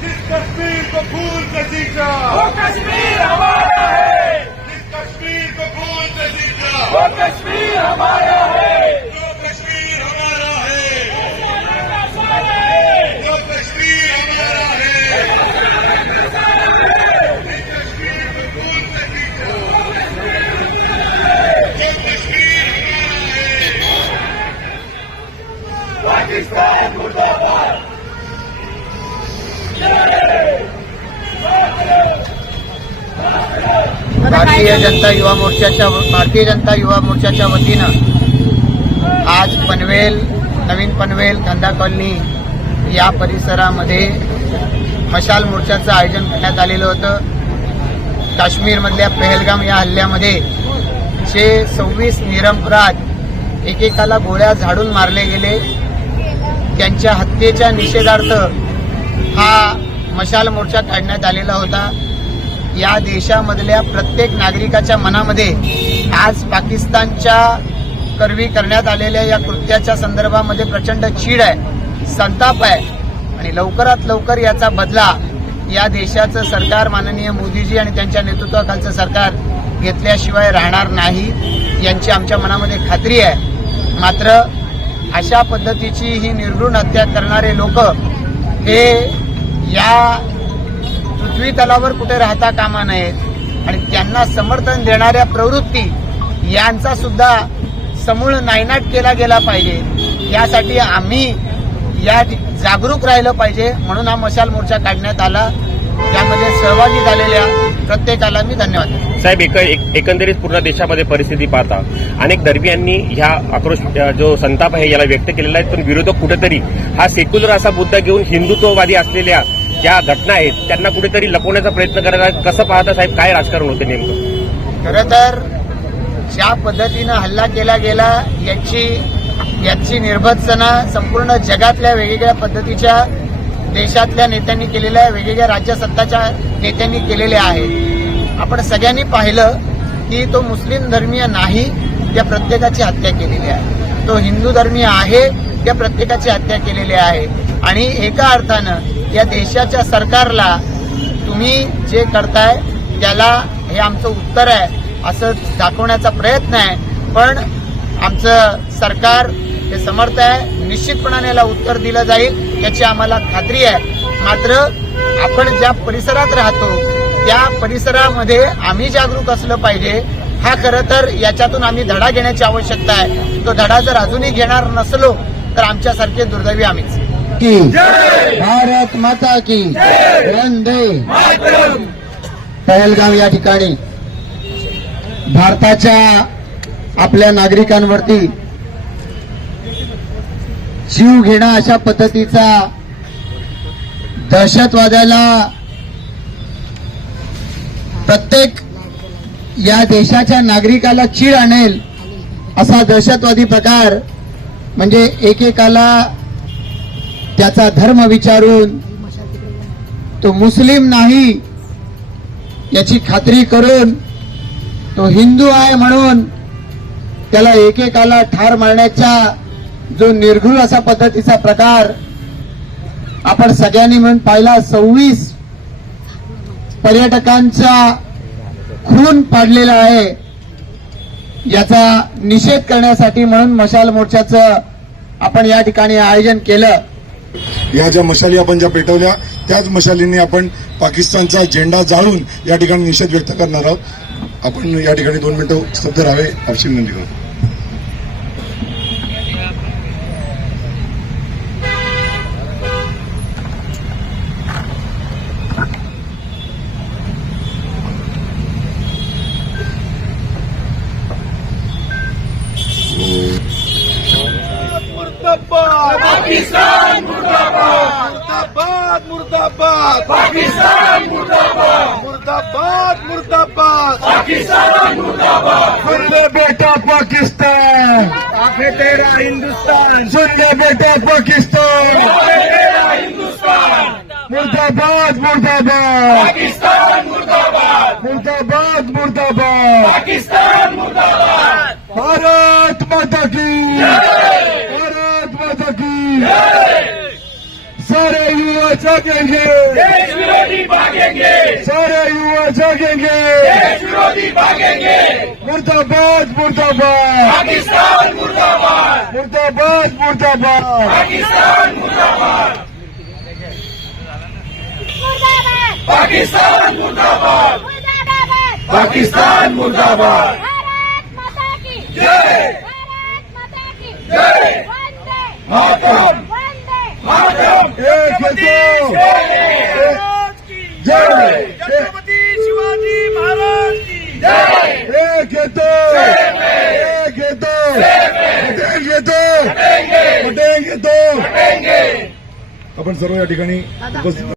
जिस कश्मीर को भूल के जीता वो कश्मीर हमारा पाकिस्तान मुर्दाबाद। भारतीय जनता युवा मोर्चाच्या भारतीय जनता युवा मोर्चाच्या वतीनं आज पनवेल नवीन पनवेल कांदा कॉलनी या परिसरामध्ये मशाल मोर्चाचं आयोजन करण्यात आलेलं होतं. काश्मीरमधल्या पहलगाम या हल्ल्यामध्ये जे सव्वीस निरपराध एकेकाला गोळ्या झाडून मारले गेले. त्यांच्या हत्येच्या निषेधार्थ हा मशाल मोर्चा काढण्यात आलेला होता. या देशामधल्या प्रत्येक नागरिकाच्या मनामध्ये आज पाकिस्तानच्या करवी करण्यात आलेल्या या कृत्याच्या संदर्भामध्ये प्रचंड चीड आहे संताप आहे आणि लवकरात लवकर याचा बदला या देशाचं सरकार माननीय मोदीजी आणि त्यांच्या नेतृत्वाखालचं सरकार घेतल्याशिवाय राहणार नाही यांची आमच्या मनामध्ये खात्री आहे. मात्र अशा पद्धतीची ही निर्घृण हत्या करणारे लोक हे या पृथ्वी तलावर कुठे राहता कामा नयेत. आणि त्यांना समर्थन देणाऱ्या प्रवृत्ती यांचा सुद्धा समूळ नायनाट केला गेला पाहिजे. यासाठी आम्ही या जागरूक राहिलं पाहिजे म्हणून हा मशाल मोर्चा काढण्यात आला. त्यामध्ये सहभागी झालेल्या प्रत्येकाला मी धन्यवाद. साहेब एक, एक एकंदरीत पूर्ण देशामध्ये परिस्थिती पाहता अनेक दरम्यांनी ह्या आक्रोश जो संताप आहे याला व्यक्त केलेला आहे पण विरोधक कुठेतरी हा सेक्युलर असा मुद्दा घेऊन हिंदुत्ववादी असलेल्या ज्या घटना आहेत त्यांना कुठेतरी लपवण्याचा प्रयत्न करत आहेत कसं पाहता साहेब काय राजकारण होते नेमकं खरं तर ज्या पद्धतीनं हल्ला केला गेला याची याची निर्भत्सना संपूर्ण जगातल्या वेगवेगळ्या पद्धतीच्या देशातल्या नेत्यांनी केलेल्या आहे, वेगवेगळ्या राज्यसत्ताच्या नेत्यांनी केलेल्या आहेत. आपण सगळ्यांनी पाहिलं की तो मुस्लिम धर्मीय नाही त्या प्रत्येकाची हत्या केलेली आहे. तो हिंदू धर्मीय आहे त्या प्रत्येकाची हत्या केलेली आहे. आणि एका अर्थानं या देशाच्या सरकारला तुम्ही जे करताय त्याला हे आमचं उत्तर आहे असं दाखवण्याचा प्रयत्न आहे. पण आमचं सरकार हे समर्थ आहे. निश्चितपणाने याला उत्तर दिलं जाईल याची आम्हाला खात्री आहे. मात्र आपण ज्या परिसरात राहतो त्या परिसरामध्ये आम्ही जागरूक असलं पाहिजे. हा खरं तर याच्यातून आम्ही धडा घेण्याची आवश्यकता आहे. तो धडा जर अजूनही घेणार नसलो तर आमच्यासारखे दुर्दैवी आम्हीच. की भारत माता की वंदे! पहलगाव या ठिकाणी भारताच्या आपल्या नागरिकांवरती जीव घेणं अशा पद्धतीचा दहशतवाद्याला प्रत्येक या देशाच्या नागरिकाला चीड आणेल असा दहशतवादी प्रकार म्हणजे एकेकाला त्याचा धर्म विचारून तो मुस्लिम नाही याची खात्री करून तो हिंदू आहे म्हणून त्याला एकेकाला ठार मारण्याचा जो निर्घृण असा पद्धतीचा प्रकार आपण सगळ्यांनी म्हणून पाहिला सव्वीस पर्यटकांचा खून पाडलेला आहे याचा निषेध करण्यासाठी म्हणून मशाल मोर्चाचं आपण या ठिकाणी आयोजन केलं. या ज्या मशाली आपण ज्या पेटवल्या त्याच मशालींनी आपण पाकिस्तानचा झेंडा जाळून या ठिकाणी निषेध व्यक्त करणार आहोत. आपण या ठिकाणी दोन मिनिटं स्तब्ध राहावे अशी विनंती करू. मुर्दाबाद मुर्दाबाद मुर्दाबाद पाकिस्तान मुर्दाबाद मुर्दाबाद मुर्दाबाद पाकिस्तान मुर्दाबाद सुन ले बेटा पाकिस्तान आगे तेरा हिंदुस्तान सुन ले बेटा पाकिस्तान आगे तेरा हिंदुस्तान मुर्दाबाद मुर्दाबाद पाकिस्तान मुर्दाबाद मुर्दाबाद मुर्दाबाद पाकिस्तान मुर्दाबाद भारत माता की जागेंगे। देश विरोधी भागेंगे। सारे युवा जागेंगे। देश विरोधी भागेंगे। मुर्दाबाद मुर्दाबाद। पाकिस्तान मुर्दाबाद। मुर्दाबाद मुर्दाबाद। पाकिस्तान मुर्दाबाद। मुर्दाबाद पाकिस्तान मुर्दाबाद मुर्दाबाद। पाकिस्तान मुर्दाबाद। भारत माता की। जय। भारत माता की। जय। वंदे। मातरम वंदे मातरम एक दो जय छत्रपती शिवाजी महाराज पटेंगे दो आपण सर्व या ठिकाणी उपस्थित